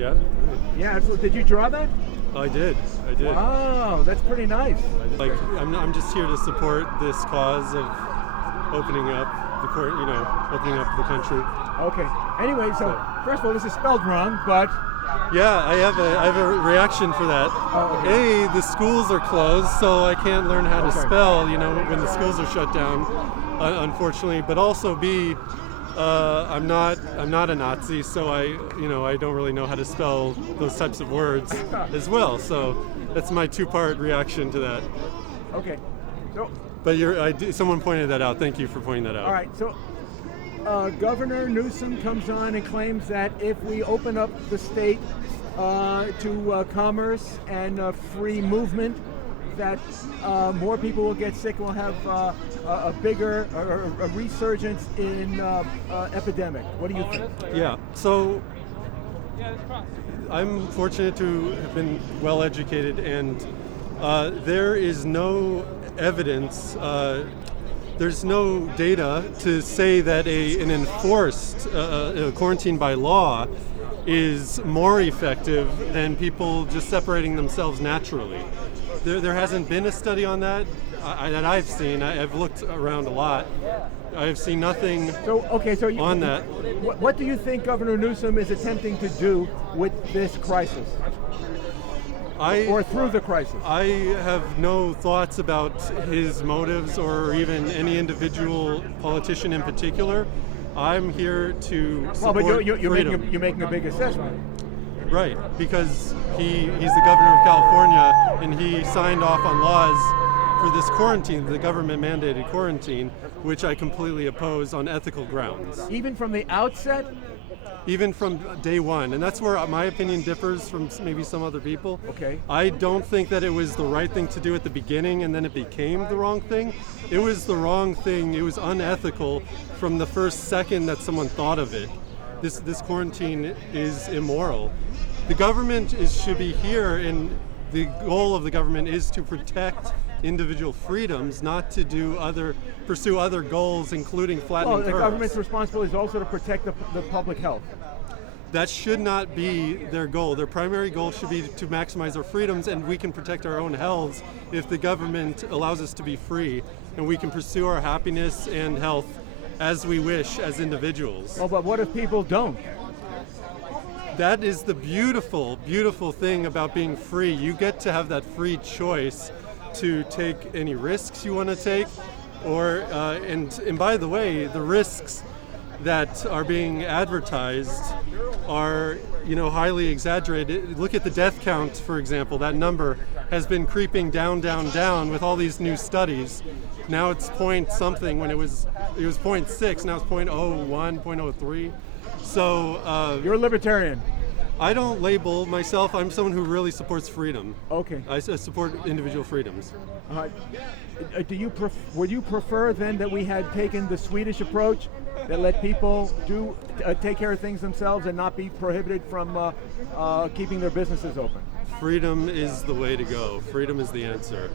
Yeah. Yeah, absolutely. Did you draw that? I did. Wow, that's pretty nice. Like, I'm just here to support this cause of opening up the court, opening up the country. Okay. Anyway, so first of all, this is spelled wrong, but yeah, I have a reaction for that. Oh, okay. A, the schools are closed, so I can't learn how to spell, when the schools are shut down, unfortunately. But also B, I'm not a Nazi, so I don't really know how to spell those types of words as well. So that's my two-part reaction to that. Okay. So. But someone pointed that out. Thank you for pointing that out. All right. So Governor Newsom comes on and claims that if we open up the state to commerce and free movement, that more people will get sick. We'll have a bigger a resurgence in epidemic. What do you think? Yeah. So I'm fortunate to have been well educated, and there is no evidence. There's no data to say that an enforced quarantine by law is more effective than people just separating themselves naturally. There hasn't been a study on that that I've seen. I've looked around a lot. I've seen nothing on that. What do you think Governor Newsom is attempting to do with this crisis? Or through the crisis? I have no thoughts about his motives or even any individual politician in particular. I'm here to support freedom. You're making a big assessment. Right, because he's the governor of California, and he signed off on laws for this quarantine, the government-mandated quarantine, which I completely oppose on ethical grounds. Even from the outset? Even from day one, and that's where my opinion differs from maybe some other people. Okay. I don't think that it was the right thing to do at the beginning and then it became the wrong thing. It was the wrong thing. It was unethical from the first second that someone thought of it. This quarantine is immoral. The government should be here, and the goal of the government is to protect individual freedoms, not to pursue other goals, including flattening curves. The government's responsibility is also to protect the public health. That should not be their goal. Their primary goal should be to maximize our freedoms, and we can protect our own health if the government allows us to be free, and we can pursue our happiness and health as we wish as individuals. Well, but what if people don't? That is the beautiful, beautiful thing about being free. You get to have that free choice to take any risks you want to take, and by the way, the risks that are being advertised are highly exaggerated. Look at the death count, for example. That number has been creeping down with all these new studies. Now it's point something when it was 0.6. Now it's 0.01, 0.03. So you're a libertarian. I don't label myself. I'm someone who really supports freedom. Okay. I support individual freedoms. Would you prefer then that we had taken the Swedish approach that let people take care of things themselves and not be prohibited from keeping their businesses open? Freedom is the way to go. Freedom is the answer.